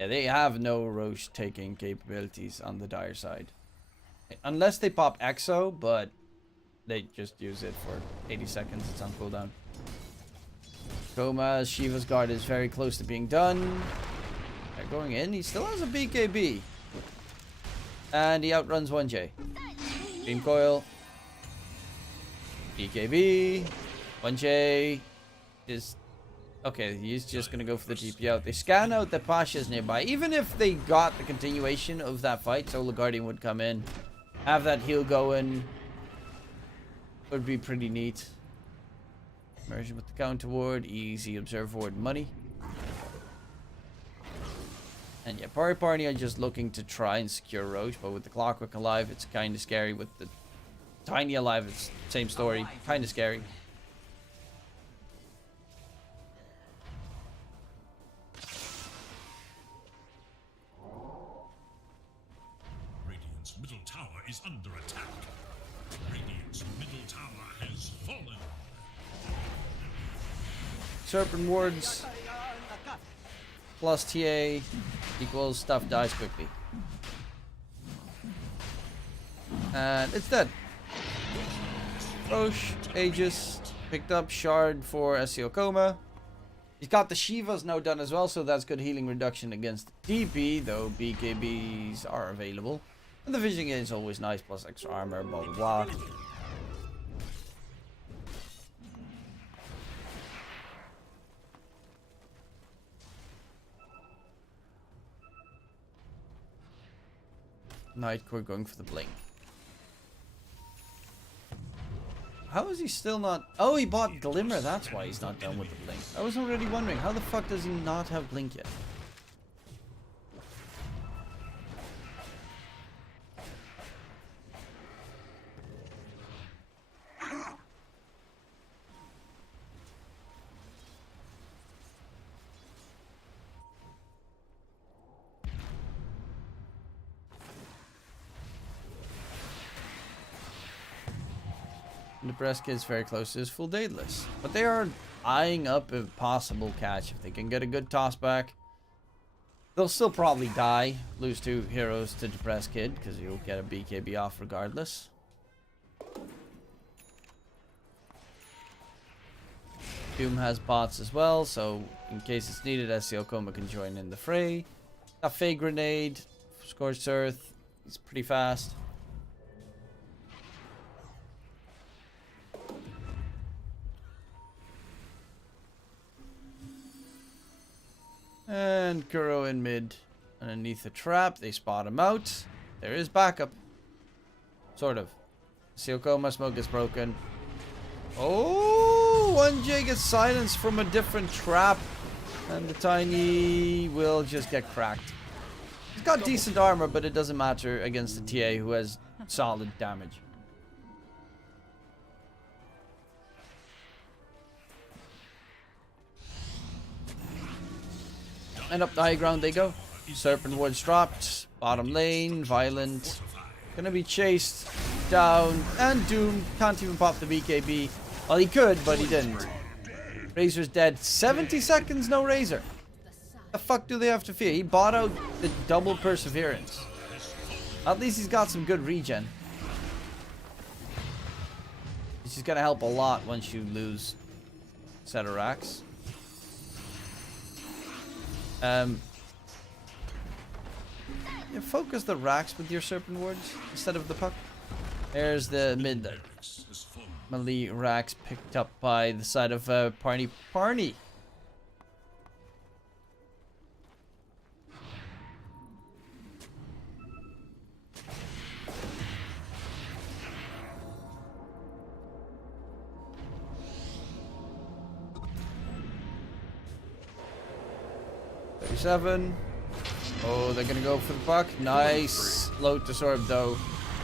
Yeah, they have no roche taking capabilities on the Dire side. Unless they pop Exo, but they just use it for 80 seconds. It's on cooldown. Coma, Shiva's guard is very close to being done. They're going in. He still has a BKB. And he outruns 1J. Beam Coil. BKB. 1J is... okay, he's just going to go for the TP out. They scan out that Pasha's nearby. Even if they got the continuation of that fight, Solar Guardian would come in. Have that heal going. Would be pretty neat. Immersion with the counter ward. Easy observe ward money. And yeah, Parni are just looking to try and secure Roche, but with the Clockwork alive, it's kind of scary. With the Tiny alive, it's same story. Kind of scary. Radiant's middle tower is under attack. Radiant's middle tower has fallen. Serpent wards plus TA equals stuff dies quickly. And it's dead. Roche, Aegis, picked up Shard for SEO Coma. He's got the Shivas now done as well, so that's good healing reduction against DP, though BKBs are available. And the vision is always nice, plus extra armor, blah blah blah. Nightcore going for the blink. How is he still not... oh, he bought Glimmer, that's why he's not done with the blink. I was already wondering, how the fuck does he not have blink yet? Nebraska is very close to his full daedalus, but they are eyeing up a possible catch. If they can get a good toss back, they'll still probably die, lose 2 heroes to Depressed Kid, because you'll get a BKB off regardless. Doom has bots as well, so in case it's needed, SCL Coma can join in the fray. A Fey Grenade, Scorched Earth, it's pretty fast. And Kuro in mid underneath the trap. They spot him out. There is backup. Sort of. Siokoma smoke is broken. Oh, 1J gets silenced from a different trap. And the Tiny will just get cracked. He's got decent armor, but it doesn't matter against the TA who has solid damage. And up the high ground they go. Serpent Ward's dropped. Bottom lane, Violent. Gonna be chased down. And Doom can't even pop the BKB. Well, he could, but he didn't. Razor's dead. 70 seconds, no Razor. The fuck do they have to fear? He bought out the double Perseverance. At least he's got some good regen. This is gonna help a lot once you lose set of racks. Focus the racks with your Serpent Wards instead of the puck. There's the mid melee racks picked up by the side of Parni. Parni 37. Oh, they're gonna go for the buck. Nice. Lotus Orb though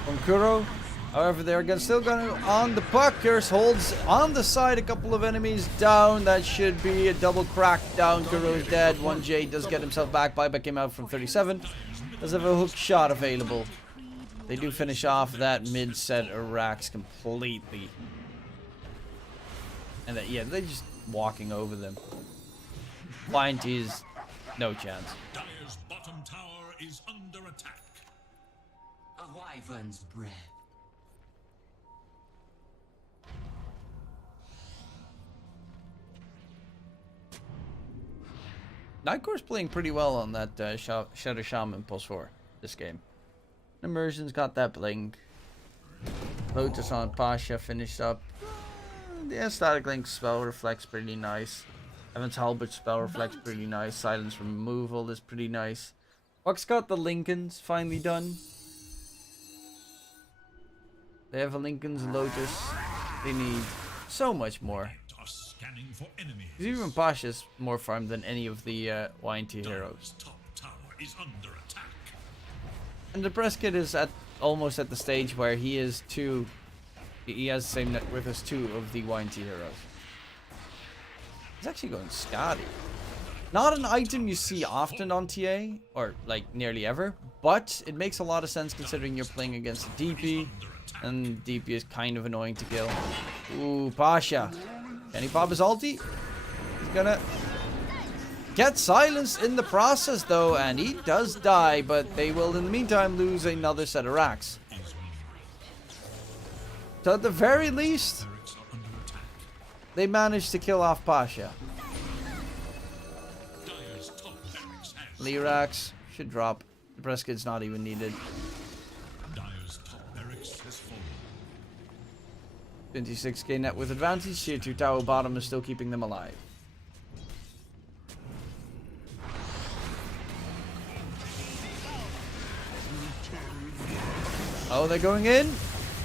from Kuro. However, they're still going on the puck. Curse holds on the side, a couple of enemies down. That should be a double crack down. Kuro's dead. 1J does get himself back. Buyback came out from 37. Does have a hook shot available. They do finish off that mid-set Arax completely. And that, yeah, they're just walking over them. YNT is no chance. Dire's bottom tower is under attack. A wyvern's breath. Nightcore's playing pretty well on that Shadow Shaman +4 this game. Immersion's got that blink. Lotus on Pasha finished up. Yeah, Static Link spell reflects pretty nice. Evan's Halbert spell reflects pretty nice. Silence removal is pretty nice. Buck's got the Lincolns finally done. They have a Lincoln's Lotus. They need so much more. Are scanning for enemies. Even Pasha's more farmed than any of the YNT heroes. Dire's top tower is under attack. And the Prescott is almost at the stage where he is two. He has the same net worth as two of the YNT heroes. He's actually going Scotty. Not an item you see often on TA, or like nearly ever, but it makes a lot of sense considering you're playing against a DP, and DP is kind of annoying to kill. Ooh, Pasha. Can he pop his ulti? He's gonna get silenced in the process though, and he does die, but they will in the meantime lose another set of racks. So at the very least, they managed to kill off Pasha. Lyrax should drop. The Prescott's not even needed. Dire's top barracks has fallen. 26k net with advantage. Tier 2 tower bottom is still keeping them alive. Oh, they're going in.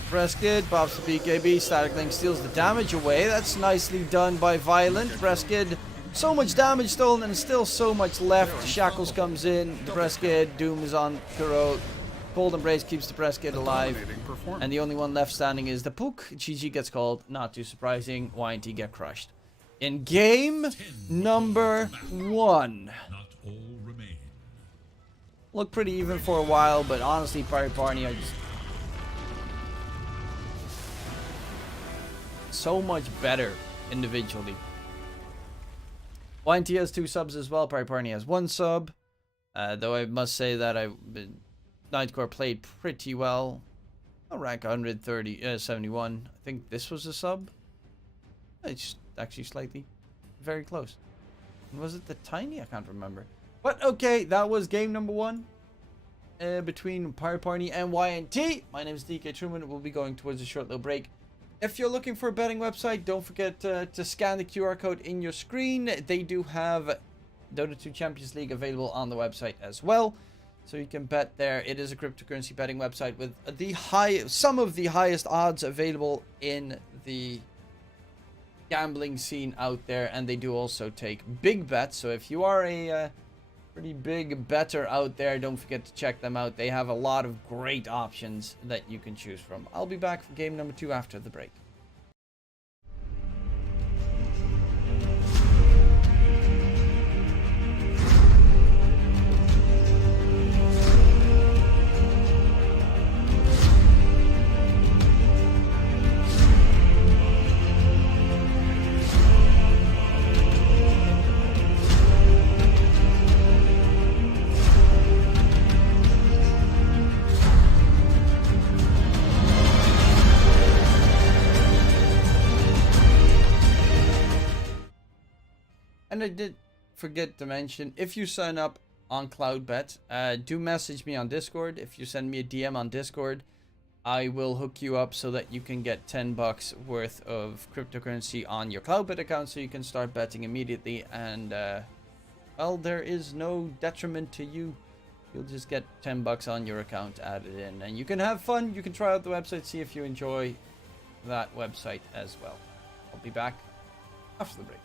Prescott pops the BKB. Static Link steals the damage away. That's nicely done by Violent. Prescott, so much damage stolen and still so much left. Shackles comes in. Prescott, Doom is on Kuro. Cold Embrace keeps the Prescott alive. And the only one left standing is the Pook. GG gets called. Not too surprising. YNT get crushed. In game number 1. Not all remain. Looked pretty even for a while, but honestly, Parni, I just... so much better individually. YNT has 2 subs as well. Parni has 1 sub. Though I must say that Nightcore played pretty well. I'll rank 71. I think this was a sub. It's actually slightly very close. Was it the tiny? I can't remember. But okay, that was game number 1 between Parni and YNT. My name is DK Truman. We'll be going towards a short little break. If you're looking for a betting website, don't forget to scan the QR code in your screen. They do have Dota 2 Champions League available on the website as well. So you can bet there. It is a cryptocurrency betting website with some of the highest odds available in the gambling scene out there. And they do also take big bets. So if you are a pretty big better out there, don't forget to check them out. They have a lot of great options that you can choose from. I'll be back for game number 2 after the break. And I did forget to mention, if you sign up on Cloudbet, do message me on Discord. If you send me a DM on Discord, I will hook you up so that you can get $10 worth of cryptocurrency on your Cloudbet account so you can start betting immediately. And, well, there is no detriment to you. You'll just get $10 on your account added in. And you can have fun. You can try out the website, see if you enjoy that website as well. I'll be back after the break.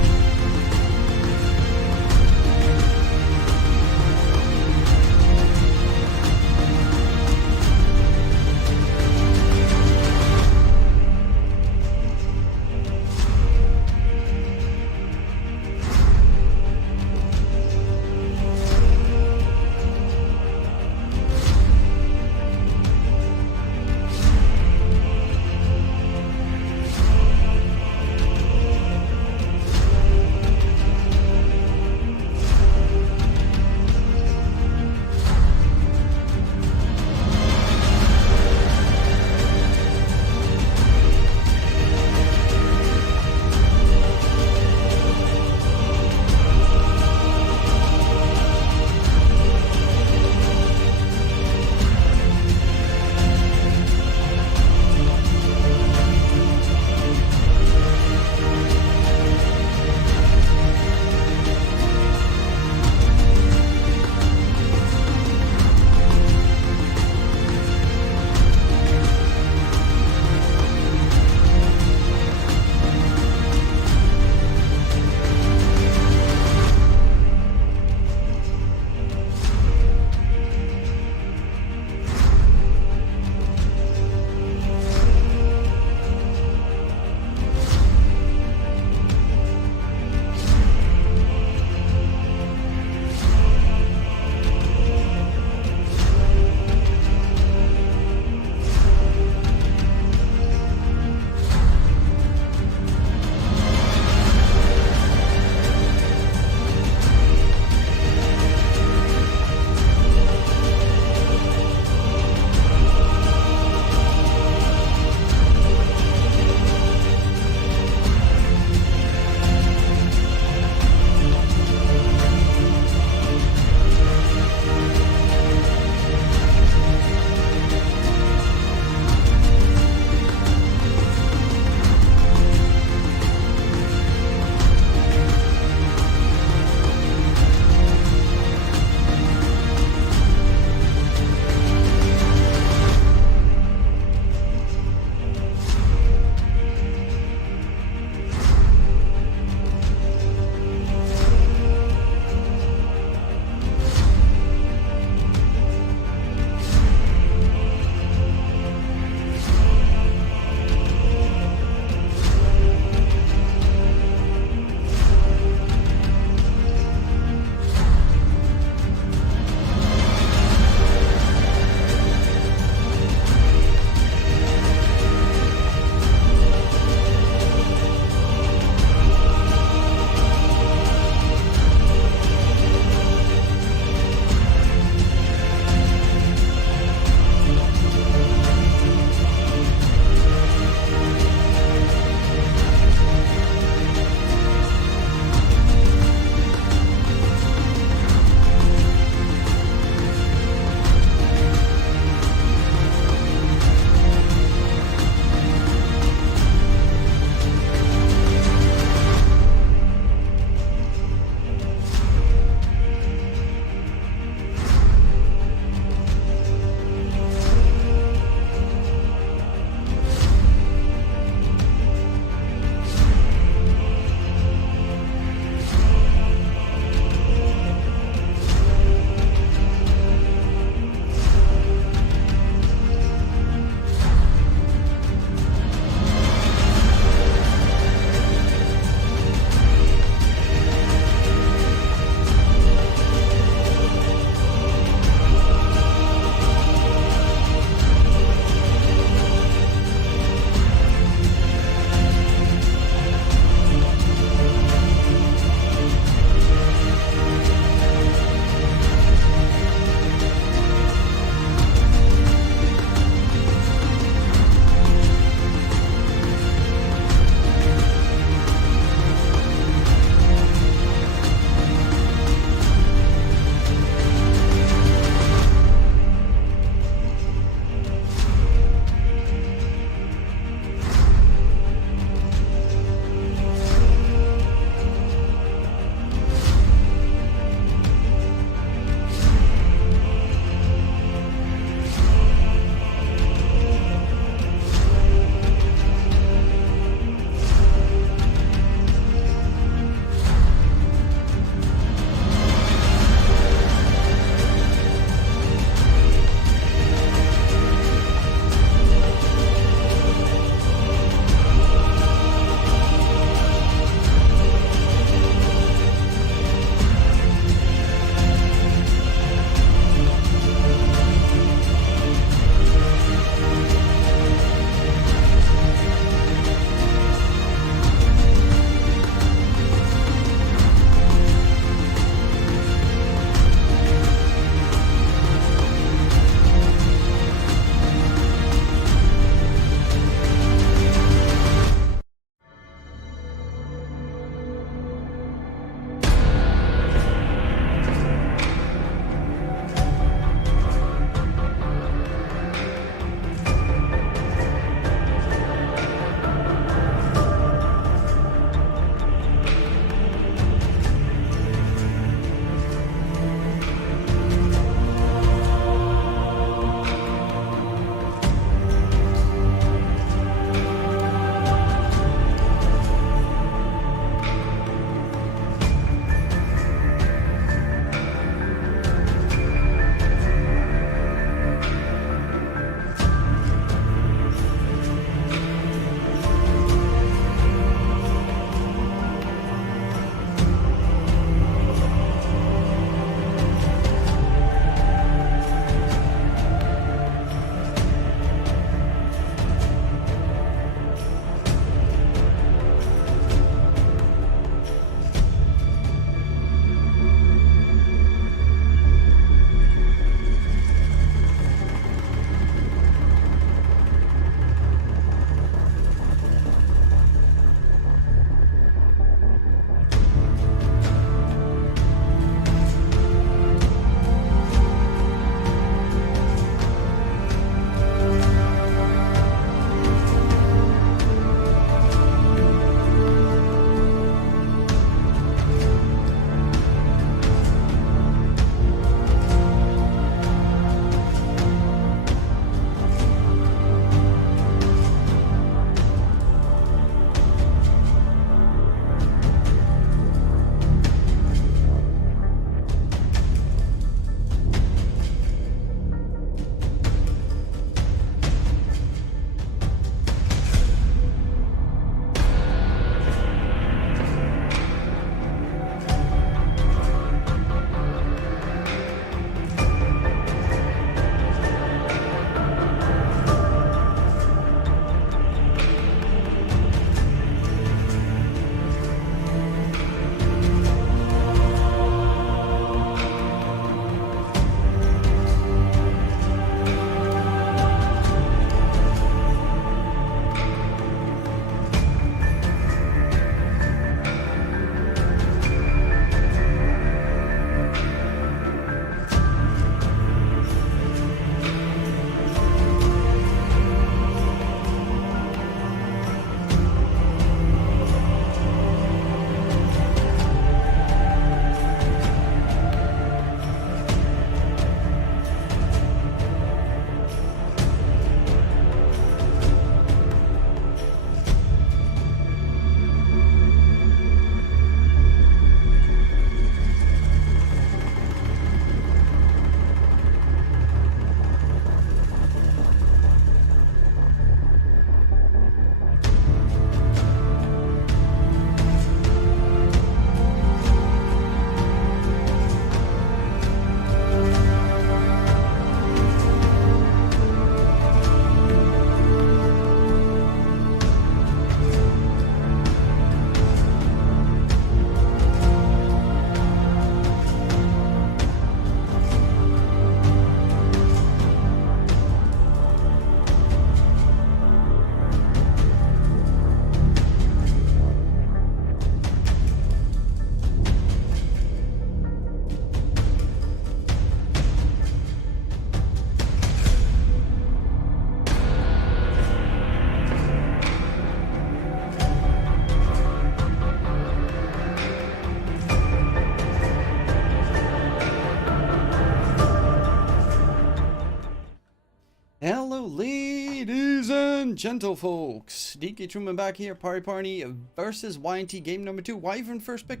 and gentlefolks, DK Truman back here, Parni versus YNT game number 2. Wyvern first pick,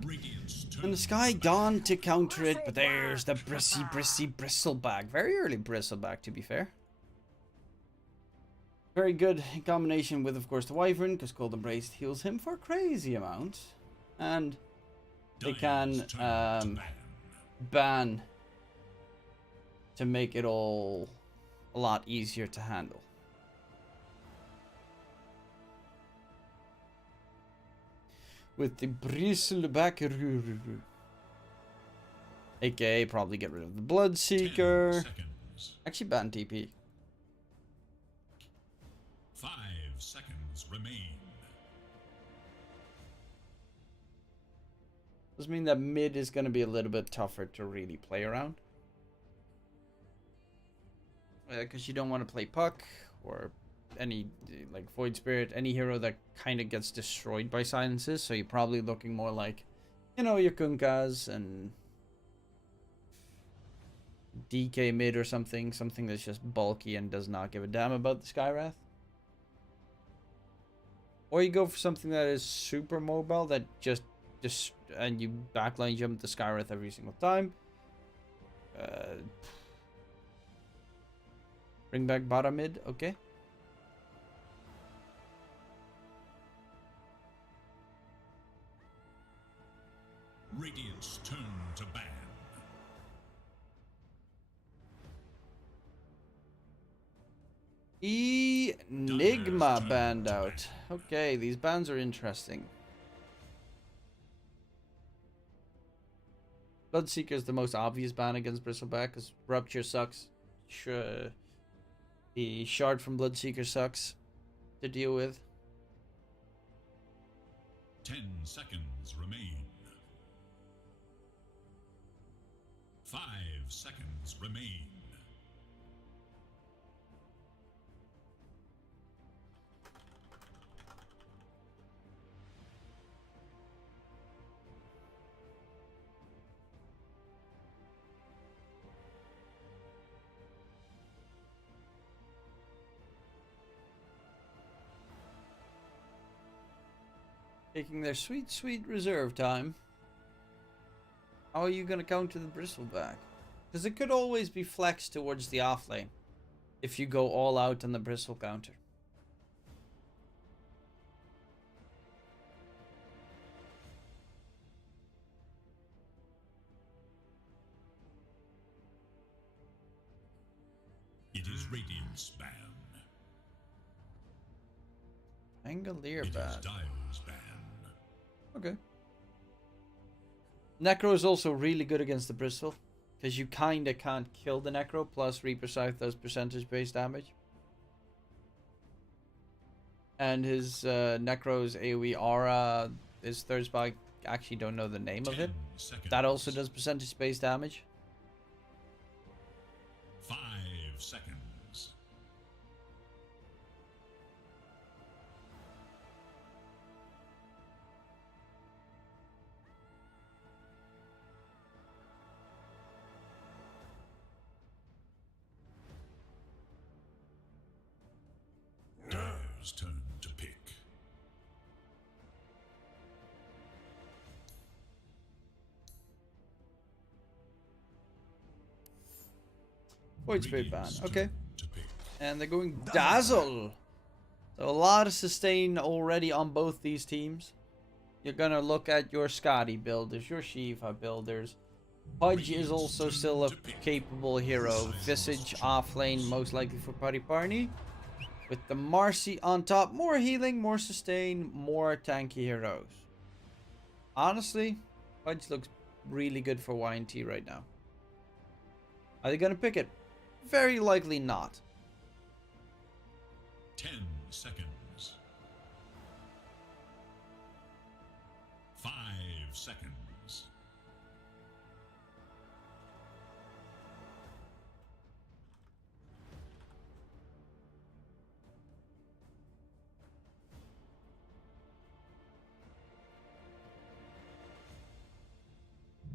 and the Sky Dawn to counter it, but there's the Bristleback. Very early Bristleback, to be fair. Very good in combination with, of course, the Wyvern, because Cold Embrace heals him for a crazy amount. And they can ban to make it all a lot easier to handle. With the Bristleback, aka probably get rid of the Bloodseeker. Actually ban TP. 5 seconds remain. Does mean that mid is going to be a little bit tougher to really play around. Because you don't want to play Puck or any, like, Void Spirit, any hero that kind of gets destroyed by silences. So you're probably looking more like, you know, your Kunkas and DK mid or something. Something that's just bulky and does not give a damn about the Skywrath. Or you go for something that is super mobile that just and you backline jump the Skywrath every single time. Bring back bottom mid, okay. Radiant's turn to ban. Enigma banned out. Okay, these bans are interesting. Bloodseeker is the most obvious ban against Bristleback because Rupture sucks. Sure, the shard from Bloodseeker sucks to deal with. 10 seconds remain. 5 seconds remain. Taking their sweet, sweet reserve time. How are you going to counter the Bristleback? Because it could always be flexed towards the offlane if you go all out on the Bristle counter. It is Radiant's ban. Angolier It is ban. Dire's ban. Okay. Necro is also really good against the Bristle, because you kinda can't kill the Necro, plus Reaper Scythe does percentage-based damage. And his Necro's AoE aura, his third spike, actually don't know the name of it. 10 seconds. That also does percentage-based damage. 5 seconds. Dire's turn to pick. Void Spirit ban. Radiant's Okay. turn to pick. And they're going Dazzle. So a lot of sustain already on both these teams. You're going to look at your Scotty builders, your Shiva builders. Pudge is also still a capable hero. Visage offlane, most likely for Parni. With the Marcy on top. More healing, more sustain, more tanky heroes. Honestly, Pudge looks really good for YNT right now. Are they going to pick it? Very likely not. 10 seconds. 5 seconds.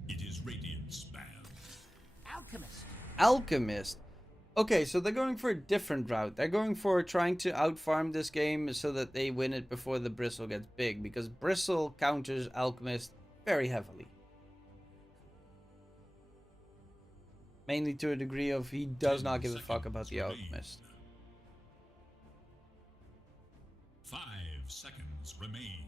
It is Radiant's ban. Alchemist. Alchemist. Okay, so they're going for a different route. They're going for trying to outfarm this game so that they win it before the Bristle gets big, because Bristle counters Alchemist very heavily. Mainly to a degree of he does not give a fuck about the Alchemist. 5 seconds remain.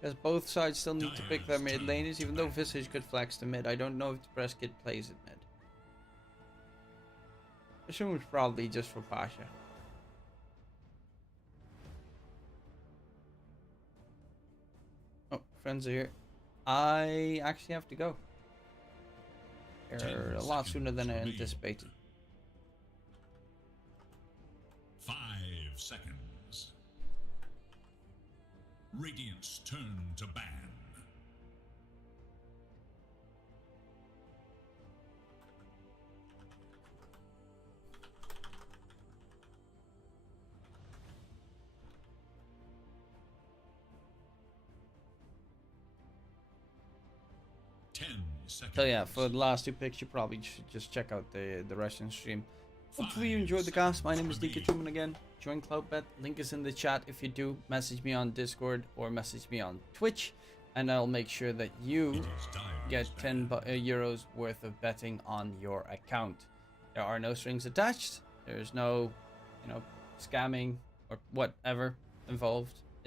Because both sides still need to pick their mid laners, even though Visage could flex to mid. I don't know if the press kit plays it mid. I assume it's probably just for Pasha. Oh, friends are here. I actually have to go. They're a lot sooner than I anticipated. 5 seconds. Radiant's turn to ban. So yeah, for the last two picks, you probably should just check out the Russian stream. Hopefully you enjoyed the cast. My name is D2CL again. Join Cloudbet. Link is in the chat. If you do, message me on Discord or message me on Twitch, and I'll make sure that you get 10 euros worth of betting on your account. There are no strings attached. There's no, scamming or whatever involved.